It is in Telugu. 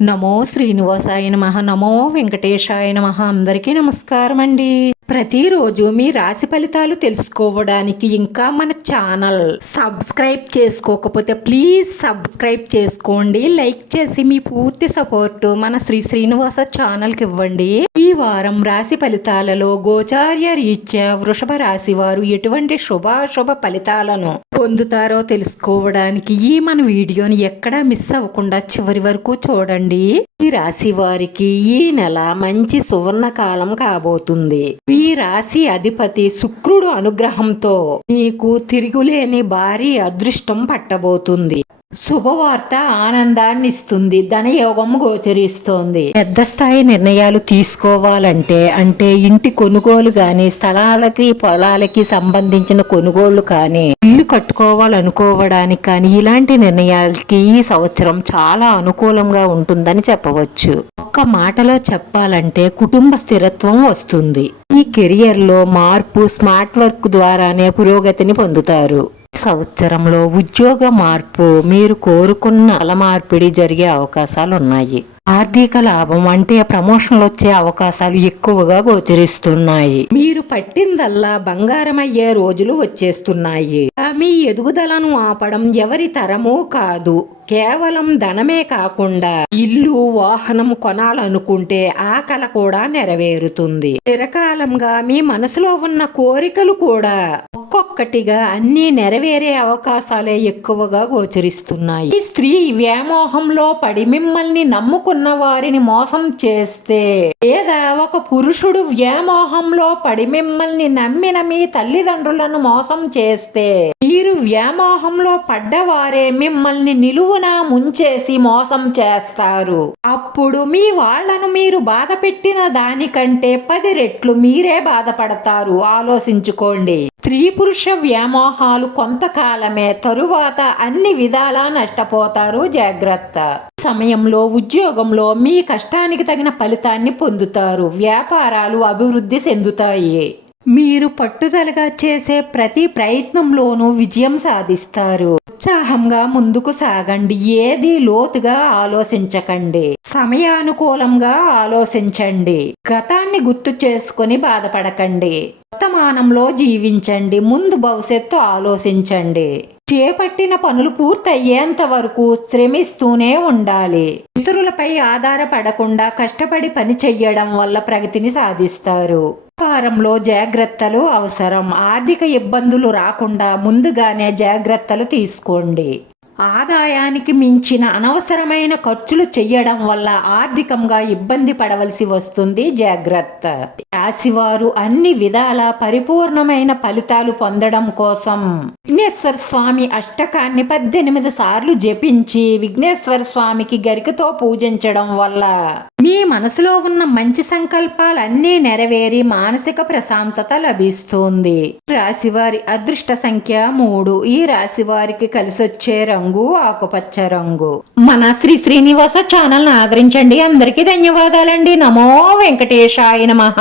నమో శ్రీనివాసాయ నమః. నమో వెంకటేశాయ నమః. అందరికీ నమస్కారం అండి. ప్రతిరోజు మీ రాశి ఫలితాలు తెలుసుకోవడానికి ఇంకా మన ఛానల్ సబ్స్క్రైబ్ చేసుకోకపోతే ప్లీజ్ సబ్స్క్రైబ్ చేసుకోండి. లైక్ చేసి మీ పూర్తి సపోర్ట్ మన శ్రీనివాస ఛానల్కి ఇవ్వండి. ఈ వారం రాశి ఫలితాలలో గోచార్య రీత్యా వృషభ రాశి వారు ఎటువంటి శుభాశుభ ఫలితాలను పొందుతారో తెలుసుకోవడానికి ఈ మన వీడియోని ఎక్కడా మిస్ అవ్వకుండా చివరి వరకు చూడండి. ఈ రాశి వారికి ఈ నెల మంచి సువర్ణ కాలం కాబోతుంది. మీ రాశి అధిపతి శుక్రుడు అనుగ్రహంతో మీకు తిరుగులేని భారీ అదృష్టం పట్టబోతుంది. శుభవార్త ఆనందాన్ని ఇస్తుంది. ధనయోగం గోచరిస్తోంది. పెద్ద స్థాయి నిర్ణయాలు తీసుకోవాలంటే ఇంటి కొనుగోలు గాని, స్థలాలకి పొలాలకి సంబంధించిన కొనుగోళ్లు కానీ, ఇల్లు కట్టుకోవాలనుకోవడానికి కానీ ఇలాంటి నిర్ణయాలకి ఈ సంవత్సరం చాలా అనుకూలంగా ఉంటుందని చెప్పవచ్చు. ఒక్క మాటలో చెప్పాలంటే కుటుంబ స్థిరత్వం వస్తుంది. ఈ కెరియర్ లో మార్పు స్మార్ట్ వర్క్ ద్వారానే పురోగతిని పొందుతారు. సంవత్సరంలో ఉద్యోగ మార్పు, మీరు కోరుకున్న మార్పిడి జరిగే అవకాశాలు ఉన్నాయి. ఆర్థిక లాభం అంటే ప్రమోషన్లు వచ్చే అవకాశాలు ఎక్కువగా గోచరిస్తున్నాయి. మీరు పట్టిందల్లా బంగారం అయ్యే రోజులు వచ్చేస్తున్నాయి. మీ ఎదుగుదలను ఆపడం ఎవరి తరమూ కాదు. కేవలం ధనమే కాకుండా ఇల్లు వాహనం కొనాలనుకుంటే ఆ కల కూడా నెరవేరుతుంది. చిరకాలంగా మీ మనసులో ఉన్న కోరికలు కూడా ఒక్కొక్కటిగా అన్ని నెరవేరే అవకాశాలే ఎక్కువగా గోచరిస్తున్నాయి. ఈ స్త్రీ వ్యామోహంలో పడి మిమ్మల్ని నమ్ముకున్న వారిని మోసం చేస్తే, లేదా ఒక పురుషుడు వ్యామోహంలో పడి మిమ్మల్ని నమ్మిన మీ తల్లిదండ్రులను మోసం చేస్తే, మీరు వ్యామోహంలో పడ్డవారే మిమ్మల్ని నిలువున ముంచేసి మోసం చేస్తారు. అప్పుడు మీ వాళ్లను మీరు బాధ పెట్టిన దానికంటే 10 రెట్లు మీరే బాధపడతారు. ఆలోచించుకోండి. స్త్రీ పురుష వ్యామోహాలు కొంతకాలమే, తరువాత అన్ని విధాలా నష్టపోతారు. జాగ్రత్త. సమయంలో ఉద్యోగంలో మీ కష్టానికి తగిన ఫలితాన్ని పొందుతారు. వ్యాపారాలు అభివృద్ధి చెందుతాయి. మీరు పట్టుదలగా చేసే ప్రతి ప్రయత్నంలోనూ విజయం సాధిస్తారు. ఉత్సాహంగా ముందుకు సాగండి. ఏది లోతుగా ఆలోచించకండి. సమయానుకూలంగా ఆలోచించండి. గతాన్ని గుర్తు చేసుకుని బాధపడకండి. వర్తమానంలో జీవించండి. ముందు భవిష్యత్తు ఆలోచించండి. చేపట్టిన పనులు పూర్తయ్యేంత వరకు శ్రమిస్తూనే ఉండాలి. ఇతరులపై ఆధారపడకుండా కష్టపడి పని చెయ్యడం వల్ల ప్రగతిని సాధిస్తారు. వ్యాపారంలో జాగ్రత్తలు అవసరం. ఆర్థిక ఇబ్బందులు రాకుండా ముందుగానే జాగ్రత్తలు తీసుకోండి. ఆదాయానికి మించిన అనవసరమైన ఖర్చులు చెయ్యడం వల్ల ఆర్థికంగా ఇబ్బంది పడవలసి వస్తుంది. జాగ్రత్త. రాశివారు అన్ని విధాల పరిపూర్ణమైన ఫలితాలు పొందడం కోసం విఘ్నేశ్వర స్వామి అష్టకాన్ని 18 సార్లు జపించి విఘ్నేశ్వర స్వామికి గరికతో పూజించడం వల్ల మీ మనసులో ఉన్న మంచి సంకల్పాలన్నీ నెరవేరి మానసిక ప్రశాంతత లభిస్తుంది. రాశివారి అదృష్ట సంఖ్య 3. ఈ రాశి వారికి కలిసొచ్చే రంగు ఆకుపచ్చ రంగు. మన శ్రీనివాస ఛానల్ ఆదరించండి. అందరికీ ధన్యవాదాలండి. నమో వెంకటేశాయ నమః.